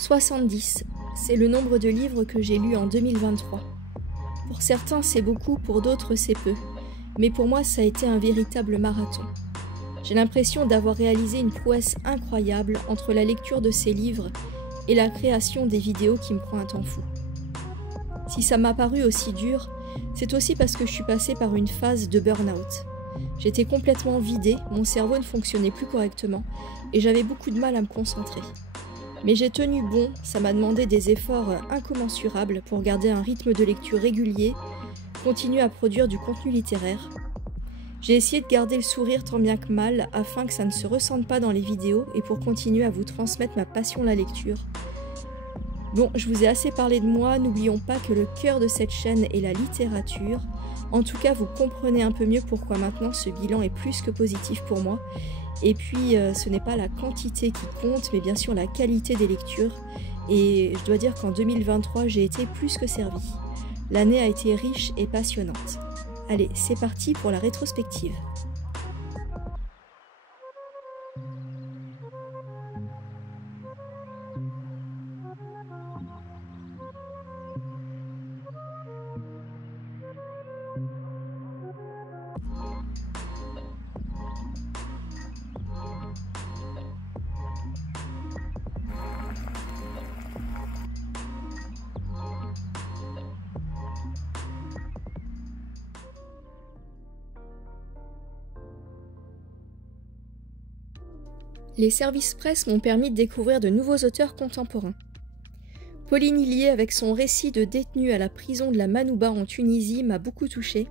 70, c'est le nombre de livres que j'ai lus en 2023. Pour certains c'est beaucoup, pour d'autres c'est peu, mais pour moi ça a été un véritable marathon. J'ai l'impression d'avoir réalisé une prouesse incroyable entre la lecture de ces livres et la création des vidéos qui me prend un temps fou. Si ça m'a paru aussi dur, c'est aussi parce que je suis passée par une phase de burn-out. J'étais complètement vidée, mon cerveau ne fonctionnait plus correctement et j'avais beaucoup de mal à me concentrer. Mais j'ai tenu bon, ça m'a demandé des efforts incommensurables pour garder un rythme de lecture régulier, continuer à produire du contenu littéraire. J'ai essayé de garder le sourire tant bien que mal afin que ça ne se ressente pas dans les vidéos et pour continuer à vous transmettre ma passion de la lecture. Bon, je vous ai assez parlé de moi, n'oublions pas que le cœur de cette chaîne est la littérature. En tout cas, vous comprenez un peu mieux pourquoi maintenant ce bilan est plus que positif pour moi. Et puis, ce n'est pas la quantité qui compte, mais bien sûr la qualité des lectures. Et je dois dire qu'en 2023, j'ai été plus que servie. L'année a été riche et passionnante. Allez, c'est parti pour la rétrospective. Les services presse m'ont permis de découvrir de nouveaux auteurs contemporains. Pauline Hillier, avec son récit de détenue à la prison de la Manouba en Tunisie, m'a beaucoup touchée.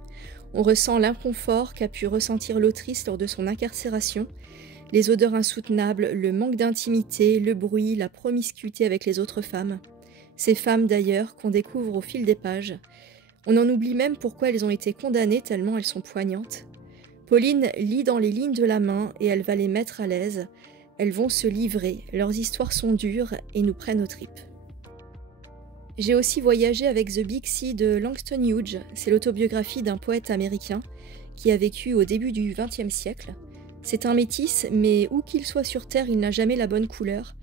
On ressent l'inconfort qu'a pu ressentir l'autrice lors de son incarcération, les odeurs insoutenables, le manque d'intimité, le bruit, la promiscuité avec les autres femmes. Ces femmes d'ailleurs qu'on découvre au fil des pages. On en oublie même pourquoi elles ont été condamnées tellement elles sont poignantes. Pauline lit dans les lignes de la main et elle va les mettre à l'aise. Elles vont se livrer, leurs histoires sont dures et nous prennent aux tripes. J'ai aussi voyagé avec The Big Sea de Langston Hughes, c'est l'autobiographie d'un poète américain qui a vécu au début du XXe siècle. C'est un métis, mais où qu'il soit sur Terre, il n'a jamais la bonne couleur,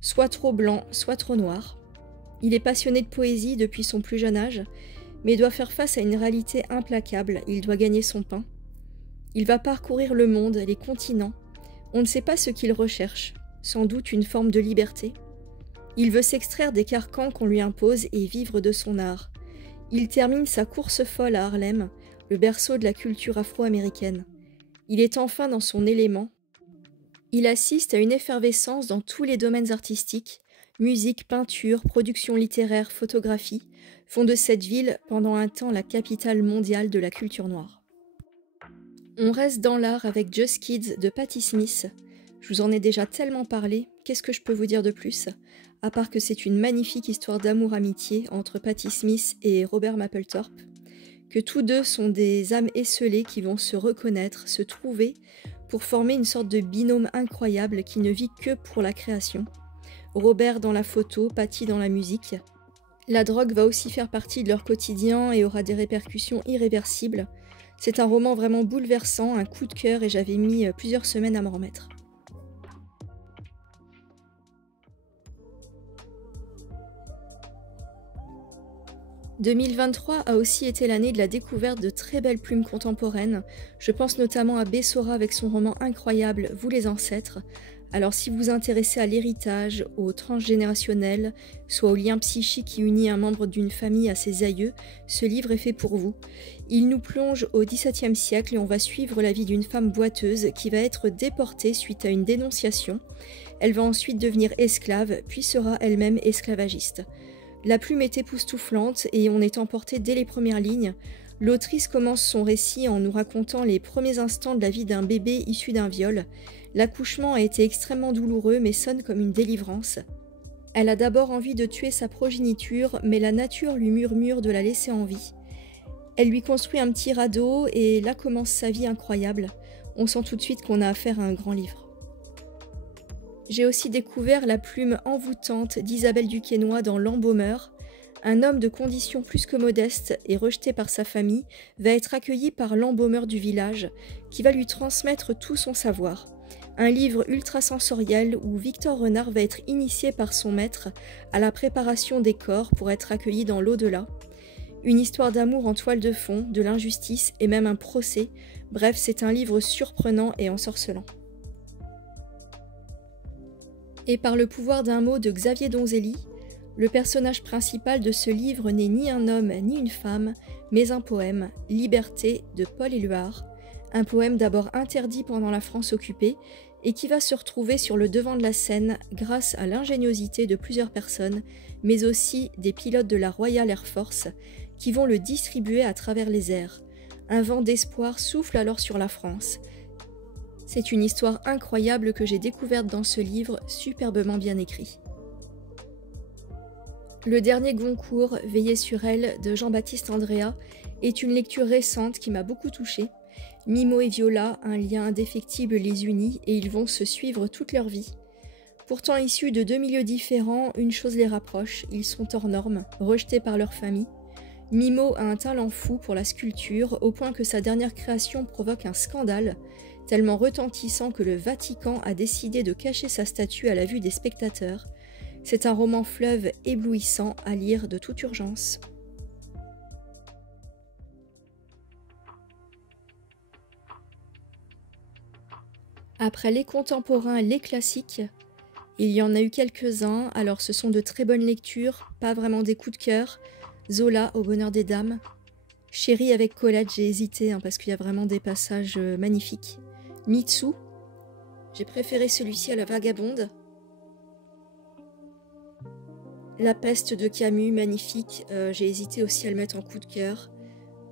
soit trop blanc, soit trop noir. Il est passionné de poésie depuis son plus jeune âge, mais doit faire face à une réalité implacable, il doit gagner son pain. Il va parcourir le monde, les continents. On ne sait pas ce qu'il recherche, sans doute une forme de liberté. Il veut s'extraire des carcans qu'on lui impose et vivre de son art. Il termine sa course folle à Harlem, le berceau de la culture afro-américaine. Il est enfin dans son élément. Il assiste à une effervescence dans tous les domaines artistiques, musique, peinture, production littéraire, photographie, font de cette ville pendant un temps la capitale mondiale de la culture noire. On reste dans l'art avec Just Kids de Patti Smith. Je vous en ai déjà tellement parlé, qu'est-ce que je peux vous dire de plus? À part que c'est une magnifique histoire d'amour-amitié entre Patti Smith et Robert Mapplethorpe, que tous deux sont des âmes esseulées qui vont se reconnaître, se trouver, pour former une sorte de binôme incroyable qui ne vit que pour la création. Robert dans la photo, Patti dans la musique. La drogue va aussi faire partie de leur quotidien et aura des répercussions irréversibles. C'est un roman vraiment bouleversant, un coup de cœur et j'avais mis plusieurs semaines à m'en remettre. « 2023 a aussi été l'année de la découverte de très belles plumes contemporaines. Je pense notamment à Bessora avec son roman incroyable « Vous les ancêtres ». Alors si vous vous intéressez à l'héritage, au transgénérationnel, soit au lien psychique qui unit un membre d'une famille à ses aïeux, ce livre est fait pour vous. Il nous plonge au XVIIe siècle et on va suivre la vie d'une femme boiteuse qui va être déportée suite à une dénonciation. Elle va ensuite devenir esclave, puis sera elle-même esclavagiste. La plume est époustouflante et on est emporté dès les premières lignes. L'autrice commence son récit en nous racontant les premiers instants de la vie d'un bébé issu d'un viol. L'accouchement a été extrêmement douloureux mais sonne comme une délivrance. Elle a d'abord envie de tuer sa progéniture, mais la nature lui murmure de la laisser en vie. Elle lui construit un petit radeau et là commence sa vie incroyable. On sent tout de suite qu'on a affaire à un grand livre. J'ai aussi découvert la plume envoûtante d'Isabelle Duquesnoy dans L'Embaumeur. Un homme de condition plus que modeste et rejeté par sa famille va être accueilli par l'embaumeur du village qui va lui transmettre tout son savoir. Un livre ultra sensoriel où Victor Renard va être initié par son maître à la préparation des corps pour être accueilli dans l'au-delà. Une histoire d'amour en toile de fond, de l'injustice et même un procès. Bref, c'est un livre surprenant et ensorcelant. Et par le pouvoir d'un mot de Xavier Donzelli, le personnage principal de ce livre n'est ni un homme ni une femme, mais un poème, Liberté, de Paul Éluard, un poème d'abord interdit pendant la France occupée et qui va se retrouver sur le devant de la scène grâce à l'ingéniosité de plusieurs personnes, mais aussi des pilotes de la Royal Air Force qui vont le distribuer à travers les airs. Un vent d'espoir souffle alors sur la France. C'est une histoire incroyable que j'ai découverte dans ce livre, superbement bien écrit. Le dernier Goncourt, Veiller sur elle, de Jean-Baptiste Andréa, est une lecture récente qui m'a beaucoup touchée. Mimo et Viola, un lien indéfectible les unit et ils vont se suivre toute leur vie. Pourtant issus de deux milieux différents, une chose les rapproche, ils sont hors normes, rejetés par leur famille. Mimo a un talent fou pour la sculpture, au point que sa dernière création provoque un scandale, tellement retentissant que le Vatican a décidé de cacher sa statue à la vue des spectateurs. C'est un roman fleuve éblouissant à lire de toute urgence. Après les contemporains, les classiques, il y en a eu quelques-uns, alors ce sont de très bonnes lectures, pas vraiment des coups de cœur. Zola, Au bonheur des dames. Chérie avec Colette, j'ai hésité parce qu'il y a vraiment des passages magnifiques. Mitsu, j'ai préféré celui-ci à La Vagabonde. La peste de Camus, magnifique, j'ai hésité aussi à le mettre en coup de cœur.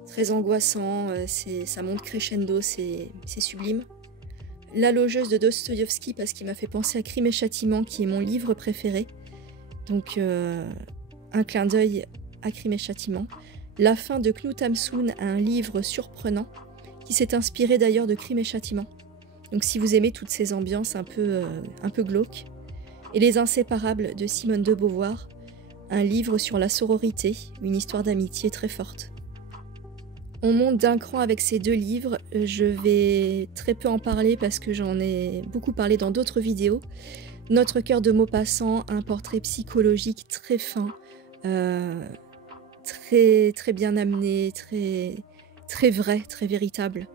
Très angoissant, ça monte crescendo, c'est sublime. La logeuse de Dostoïevski parce qu'il m'a fait penser à Crime et Châtiment qui est mon livre préféré. Donc un clin d'œil à Crime et Châtiment. La fin de Knut Hamsun, un livre surprenant qui s'est inspiré d'ailleurs de Crime et Châtiment. Donc si vous aimez toutes ces ambiances un peu glauques. Et Les Inséparables de Simone de Beauvoir, un livre sur la sororité, une histoire d'amitié très forte. On monte d'un cran avec ces deux livres, je vais très peu en parler parce que j'en ai beaucoup parlé dans d'autres vidéos. Notre cœur de Maupassant, un portrait psychologique très fin, très bien amené, très vrai, très véritable.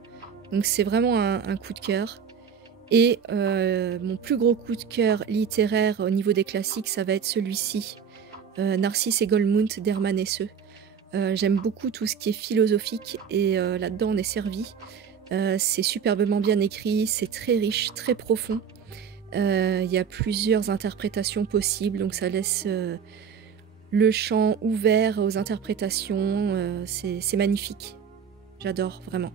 Donc c'est vraiment un coup de cœur. Et mon plus gros coup de cœur littéraire au niveau des classiques, ça va être celui-ci, Narcisse et Goldmund d'Hermann Hesse. J'aime beaucoup tout ce qui est philosophique et là-dedans on est servi. C'est superbement bien écrit, c'est très riche, très profond. Il y a plusieurs interprétations possibles, donc ça laisse le champ ouvert aux interprétations. C'est magnifique. J'adore, vraiment.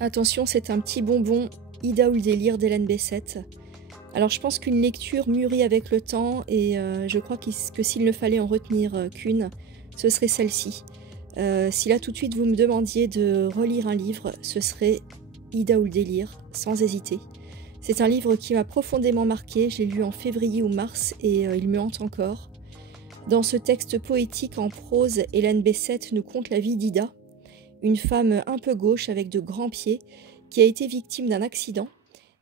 Attention, c'est un petit bonbon, Ida ou le délire d'Hélène Bessette. Alors je pense qu'une lecture mûrit avec le temps et je crois que s'il ne fallait en retenir qu'une, ce serait celle-ci. Si là tout de suite vous me demandiez de relire un livre, ce serait Ida ou le délire, sans hésiter. C'est un livre qui m'a profondément marqué, je l'ai lu en février ou mars et il me hante encore. Dans ce texte poétique en prose, Hélène Bessette nous conte la vie d'Ida, une femme un peu gauche avec de grands pieds, qui a été victime d'un accident.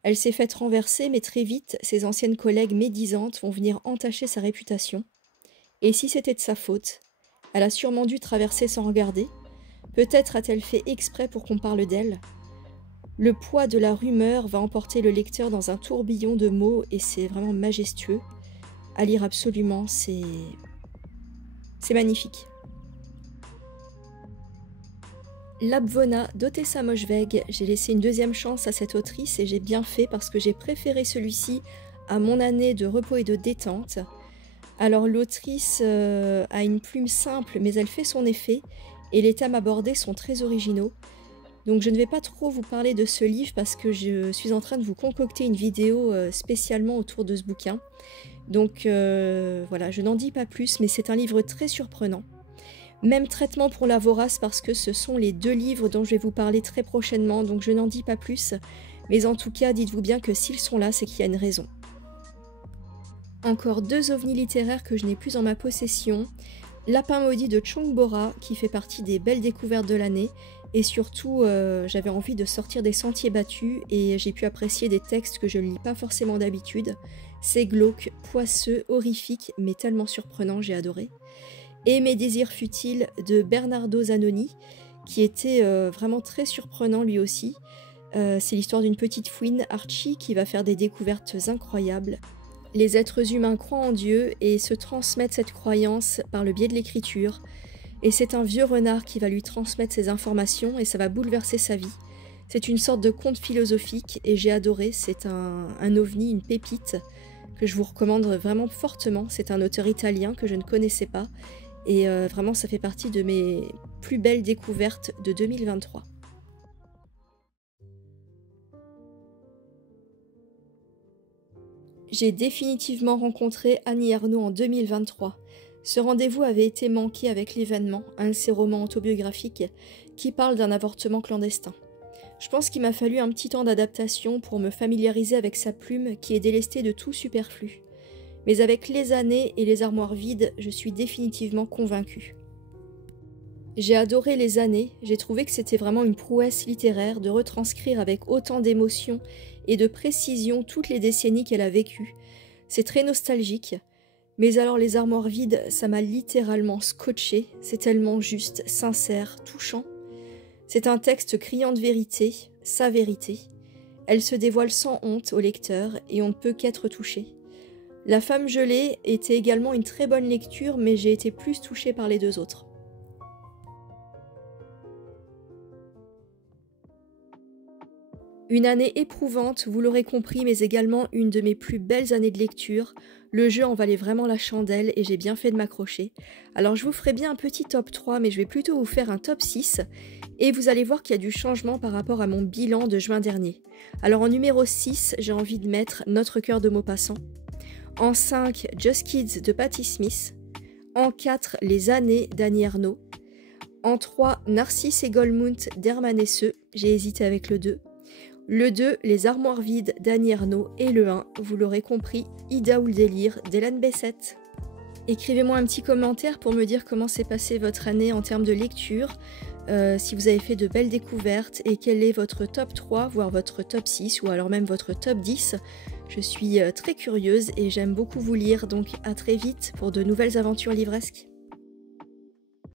Elle s'est faite renverser, mais très vite, ses anciennes collègues médisantes vont venir entacher sa réputation. Et si c'était de sa faute, elle a sûrement dû traverser sans regarder. Peut-être a-t-elle fait exprès pour qu'on parle d'elle. Le poids de la rumeur va emporter le lecteur dans un tourbillon de mots et c'est vraiment majestueux. À lire absolument, c'est magnifique. L'Abvona d'Otessa Moshfegh, j'ai laissé une deuxième chance à cette autrice et j'ai bien fait parce que j'ai préféré celui-ci à mon année de repos et de détente. Alors l'autrice a une plume simple mais elle fait son effet et les thèmes abordés sont très originaux. Donc je ne vais pas trop vous parler de ce livre parce que je suis en train de vous concocter une vidéo spécialement autour de ce bouquin. Donc voilà, je n'en dis pas plus mais c'est un livre très surprenant. Même traitement pour la Vorace parce que ce sont les deux livres dont je vais vous parler très prochainement, donc je n'en dis pas plus. Mais en tout cas, dites-vous bien que s'ils sont là, c'est qu'il y a une raison. Encore deux ovnis littéraires que je n'ai plus en ma possession. Lapin maudit de Chung Bora, qui fait partie des belles découvertes de l'année, Et surtout, j'avais envie de sortir des sentiers battus et j'ai pu apprécier des textes que je ne lis pas forcément d'habitude. C'est glauque, poisseux, horrifique, mais tellement surprenant, j'ai adoré. Et Mes désirs futiles de Bernardo Zanoni, qui était vraiment très surprenant lui aussi. C'est l'histoire d'une petite fouine, Archie, qui va faire des découvertes incroyables. Les êtres humains croient en Dieu et se transmettent cette croyance par le biais de l'écriture. Et c'est un vieux renard qui va lui transmettre ces informations et ça va bouleverser sa vie. C'est une sorte de conte philosophique et j'ai adoré, c'est un ovni, une pépite que je vous recommande vraiment fortement. C'est un auteur italien que je ne connaissais pas et vraiment ça fait partie de mes plus belles découvertes de 2023. J'ai définitivement rencontré Annie Ernaux en 2023. Ce rendez-vous avait été manqué avec l'événement, un de ses romans autobiographiques qui parle d'un avortement clandestin. Je pense qu'il m'a fallu un petit temps d'adaptation pour me familiariser avec sa plume qui est délestée de tout superflu. Mais avec les années et les armoires vides, je suis définitivement convaincue. J'ai adoré Les années, j'ai trouvé que c'était vraiment une prouesse littéraire de retranscrire avec autant d'émotion et de précision toutes les décennies qu'elle a vécues. C'est très nostalgique. Mais alors Les armoires vides, ça m'a littéralement scotché, c'est tellement juste, sincère, touchant. C'est un texte criant de vérité, sa vérité. Elle se dévoile sans honte au lecteur et on ne peut qu'être touché. La femme gelée était également une très bonne lecture, mais j'ai été plus touchée par les deux autres. Une année éprouvante, vous l'aurez compris, mais également une de mes plus belles années de lecture. Le jeu en valait vraiment la chandelle et j'ai bien fait de m'accrocher. Alors je vous ferai bien un petit top 3, mais je vais plutôt vous faire un top 6. Et vous allez voir qu'il y a du changement par rapport à mon bilan de juin dernier. Alors en numéro 6, j'ai envie de mettre Notre cœur de Maupassant. En 5, Just Kids de Patti Smith. En 4, Les années d'Annie Ernaux. En 3, Narcisse et Goldmund d'Hermann Hesse. J'ai hésité avec le 2. Le 2, Les armoires vides d'Annie Ernaux et le 1, vous l'aurez compris, Ida ou le délire d'Hélène Bessette. Écrivez-moi un petit commentaire pour me dire comment s'est passée votre année en termes de lecture, si vous avez fait de belles découvertes et quel est votre top 3, voire votre top 6 ou alors même votre top 10. Je suis très curieuse et j'aime beaucoup vous lire, donc à très vite pour de nouvelles aventures livresques.